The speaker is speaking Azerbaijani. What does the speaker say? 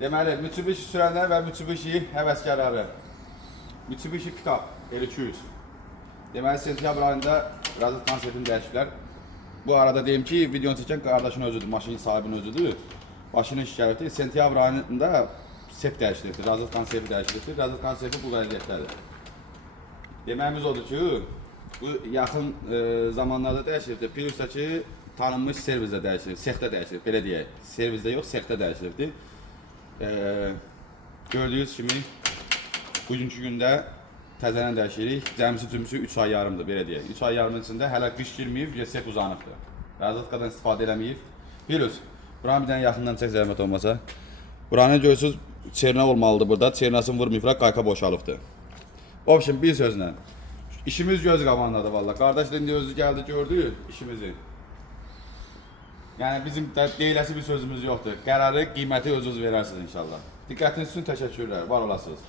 Deməli, Mitsubishi sürənlər və Mitsubishi həvəskarları. Mitsubishi Pickup L200. Deməli, sentyabr ayında razı konsertini dəyişiblər. Bu arada deyim ki, videonu çəkən qardaşın özüdür, maşının sahibinin özüdür. Başının şikayəti sentyabr ayında sep dəyişilibdir, razı konsepti dəyişilibdir. Razı konsepti bu vəziyyətdədir. Deməyimiz odur ki, bu yaxın zamanlarda dəyişilibdir. Plus ki, tanınmış servizdə dəyişilib, sexdə dəyişilib, belə deyək. Servizdə yox, sexdə dəyişilibdir. Gördüyünüz kimi, bugünkü gündə təzələn dəyişirik. Cəmsi 3 ay yarımdır, belə deyək. 3 ay yarımın içində hələ qış girməyib, sep uzanıbdır. Razılıqdan istifadə eləməyib. Plus, buranı bir dənə yaxından çək zəhmət olmasa. Buranı görürsünüz, çerna olmalıdır burada. Çernasını vurmayıblar, qayka boşalıbdır. O için bir sözlə, işimiz göz qabağındadır valla. Qardaş da indi özü gəldi, gördü işimizi. Yəni bizim deyiləsi bir sözümüz yoxdur. Qərarı, qiyməti özünüz verərsiniz inşallah. Diqqətiniz üçün təşəkkürlər, var olasınız.